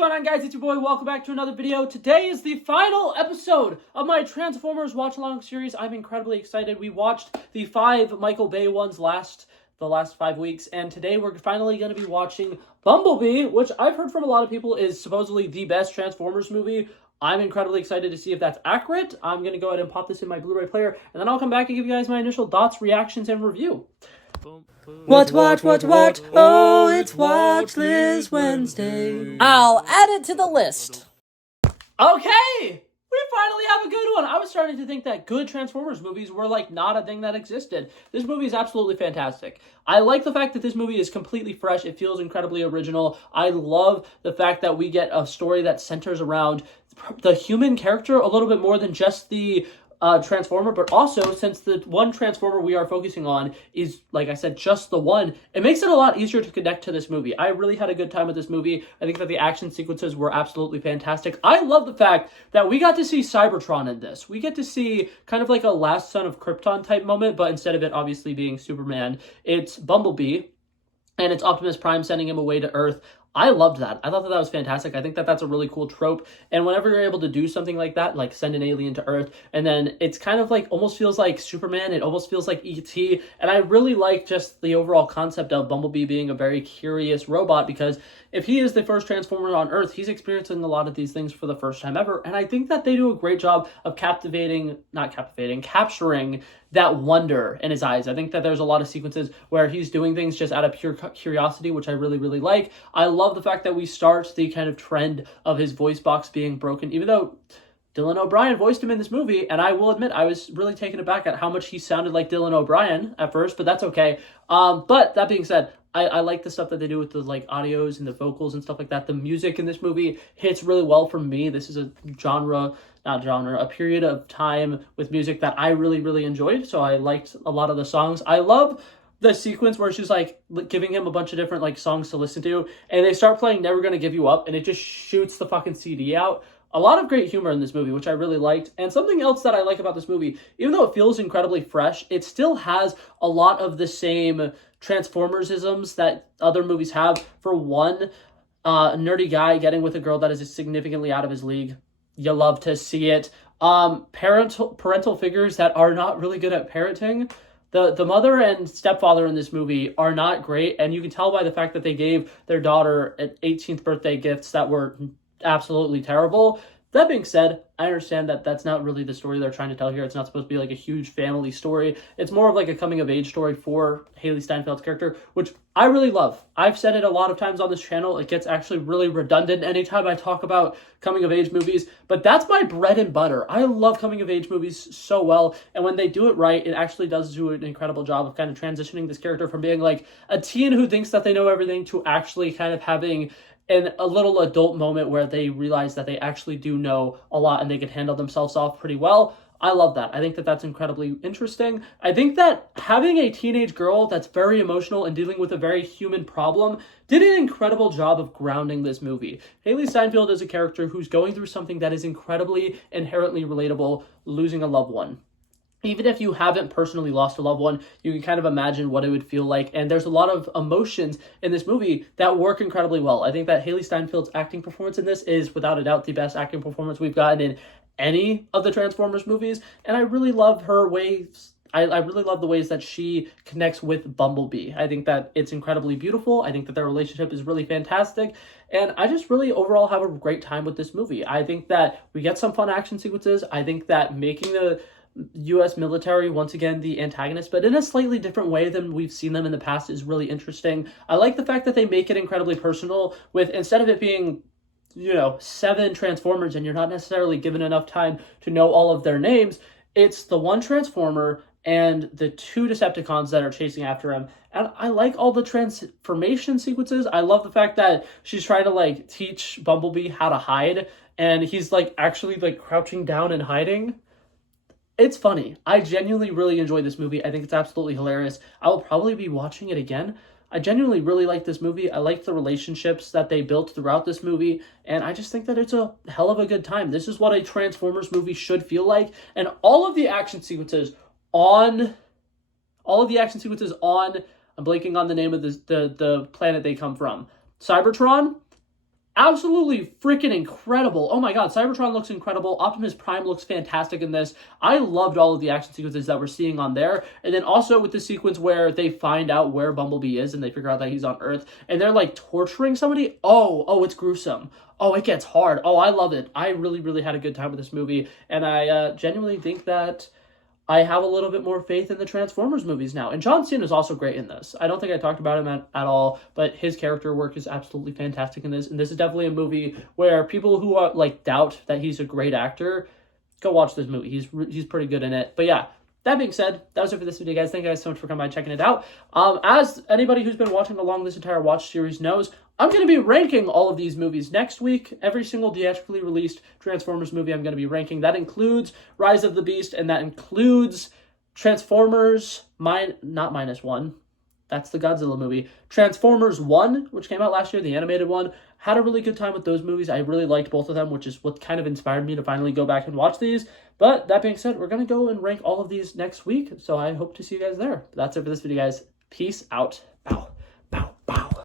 going on, guys? It's your boy. Welcome back to another video. Today is the final episode of my Transformers watch-along series. I'm incredibly excited. We watched the 5 Michael Bay ones the last 5 weeks, and today we're finally going to be watching Bumblebee, which I've heard from a lot of people is supposedly the best Transformers movie. I'm incredibly excited to see if that's accurate. I'm going to go ahead and pop this in my Blu-ray player, and then I'll come back and give you guys my initial thoughts, reactions, and review. Watch, oh, it's Watch List Wednesday. I'll add it to the list. Okay! We finally have a good one. I was starting to think that good Transformers movies were like not a thing that existed. This movie is absolutely fantastic. I like the fact that this movie is completely fresh. It feels incredibly original. I love the fact that we get a story that centers around the human character a little bit more than just the Transformer, but also since the one Transformer we are focusing on is, like I said, just the one, it makes it a lot easier to connect to this movie. I really had a good time with this movie. I think that the action sequences were absolutely fantastic. I love the fact that we got to see Cybertron in this. We get to see kind of like a Last Son of Krypton type moment, but instead of it obviously being Superman, it's Bumblebee, and it's Optimus Prime sending him away to Earth. I loved that. I thought that was fantastic. I think that that's a really cool trope. And whenever you're able to do something like that, like send an alien to Earth, and then it's kind of like, almost feels like Superman. It almost feels like E.T. And I really like just the overall concept of Bumblebee being a very curious robot, because if he is the first Transformer on Earth, he's experiencing a lot of these things for the first time ever. And I think that they do a great job of capturing that wonder in his eyes. I think that there's a lot of sequences where he's doing things just out of pure curiosity, which I really, really like. I love the fact that we start the kind of trend of his voice box being broken, even though Dylan O'Brien voiced him in this movie, and I will admit I was really taken aback at how much he sounded like Dylan O'Brien at first, but that's okay. But that being said, I like the stuff that they do with the like audios and the vocals and stuff like that. The music in this movie hits really well for me. This is a period of time with music that I really, really enjoyed. So I liked a lot of the songs. I love the sequence where she's like giving him a bunch of different like songs to listen to, and they start playing Never Gonna Give You Up, and it just shoots the fucking CD out. A lot of great humor in this movie, which I really liked. And something else that I like about this movie, even though it feels incredibly fresh, it still has a lot of the same Transformers-isms that other movies have. For one, nerdy guy getting with a girl that is significantly out of his league. You love to see it. Parental figures that are not really good at parenting. The mother and stepfather in this movie are not great, and you can tell by the fact that they gave their daughter an 18th birthday gifts that were absolutely terrible. That being said, I understand that that's not really the story they're trying to tell here. It's not supposed to be like a huge family story. It's more of like a coming-of-age story for Haley Steinfeld's character, which I really love. I've said it a lot of times on this channel. It gets actually really redundant anytime I talk about coming-of-age movies, but that's my bread and butter. I love coming-of-age movies so well, and when they do it right, it actually does do an incredible job of kind of transitioning this character from being like a teen who thinks that they know everything to actually kind of having a little adult moment where they realize that they actually do know a lot and they can handle themselves off pretty well. I love that. I think that that's incredibly interesting. I think that having a teenage girl that's very emotional and dealing with a very human problem did an incredible job of grounding this movie. Haley Steinfeld is a character who's going through something that is incredibly inherently relatable, losing a loved one. Even if you haven't personally lost a loved one, you can kind of imagine what it would feel like. And there's a lot of emotions in this movie that work incredibly well. I think that Haley Steinfeld's acting performance in this is without a doubt the best acting performance we've gotten in any of the Transformers movies. And I really love her ways. I really love the ways that she connects with Bumblebee. I think that it's incredibly beautiful. I think that their relationship is really fantastic. And I just really overall have a great time with this movie. I think that we get some fun action sequences. I think that making the U.S. military, once again, the antagonist, but in a slightly different way than we've seen them in the past, is really interesting. I like the fact that they make it incredibly personal with, instead of it being, 7 Transformers and you're not necessarily given enough time to know all of their names, it's the one Transformer and the 2 Decepticons that are chasing after him. And I like all the transformation sequences. I love the fact that she's trying to teach Bumblebee how to hide, and he's actually crouching down and hiding. It's funny. I genuinely really enjoy this movie. I think it's absolutely hilarious. I will probably be watching it again. I genuinely really like this movie. I like the relationships that they built throughout this movie, and I just think that it's a hell of a good time. This is what a Transformers movie should feel like, and all of the action sequences on, I'm blanking on the name of the planet they come from. Cybertron, absolutely freaking incredible. Oh my god, Cybertron looks incredible. Optimus Prime looks fantastic in this. I loved all of the action sequences that we're seeing on there. And then also with the sequence where they find out where Bumblebee is and they figure out that he's on Earth and they're like torturing somebody. Oh, it's gruesome. Oh, it gets hard. Oh, I love it. I really, really had a good time with this movie. And I genuinely think that I have a little bit more faith in the Transformers movies now. And John Cena is also great in this. I don't think I talked about him at all, but his character work is absolutely fantastic in this. And this is definitely a movie where people who are like doubt that he's a great actor, go watch this movie. He's pretty good in it. But yeah, that being said, that was it for this video, guys. Thank you guys so much for coming by and checking it out. As anybody who's been watching along this entire watch series knows, I'm going to be ranking all of these movies next week. Every single theatrically released Transformers movie I'm going to be ranking. That includes Rise of the Beast, and that includes Transformers, not minus one. That's the Godzilla movie. Transformers 1, which came out last year, the animated one. Had a really good time with those movies. I really liked both of them, which is what kind of inspired me to finally go back and watch these. But that being said, we're going to go and rank all of these next week. So I hope to see you guys there. But that's it for this video, guys. Peace out.